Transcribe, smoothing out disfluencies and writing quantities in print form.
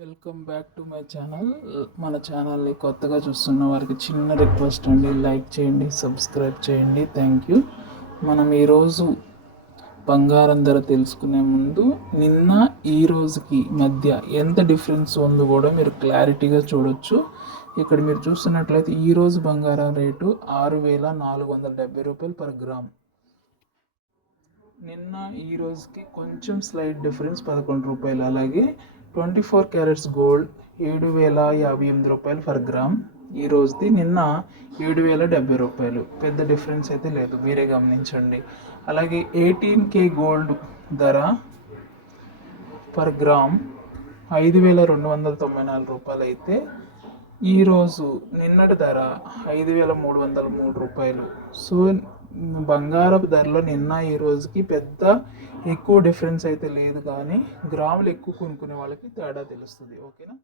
Welcome back to my channel. మన ఛానల్ని కొత్తగా చూస్తున్న వారికి చిన్న రిక్వెస్ట్ అండి, లైక్ చేయండి, సబ్స్క్రైబ్ చేయండి. Thank you. మనం ఈరోజు బంగారం ధర తెలుసుకునే ముందు నిన్న ఈ రోజుకి మధ్య ఎంత డిఫరెన్స్ ఉందో కూడా మీరు క్లారిటీగా చూడొచ్చు. ఇక్కడ మీరు చూస్తున్నట్లయితే ఈరోజు బంగారం రేటు 6,470 రూపాయలు పర్ గ్రామ్. నిన్న ఈ రోజుకి కొంచెం స్లైట్ డిఫరెన్స్ 11 రూపాయలు. అలాగే 24 క్యారెట్స్ గోల్డ్ 7,058 రూపాయలు పర్ గ్రామ్ ఈ రోజుది. నిన్న 7,070 రూపాయలు. పెద్ద డిఫరెన్స్ అయితే లేదు, మీరే గమనించండి. అలాగే 18K గోల్డ్ ధర పర్ గ్రామ్ 5,294 రూపాయలు అయితే ఈరోజు నిన్నటి ధర 5,303 రూపాయలు. సో బంగారపు ధరలో నిన్న ఈ రోజుకి పెద్ద ఎక్కువ డిఫరెన్స్ అయితే లేదు, కానీ గ్రాములు ఎక్కువ కొనుక్కునే వాళ్ళకి తేడా తెలుస్తుంది. ఓకేనా?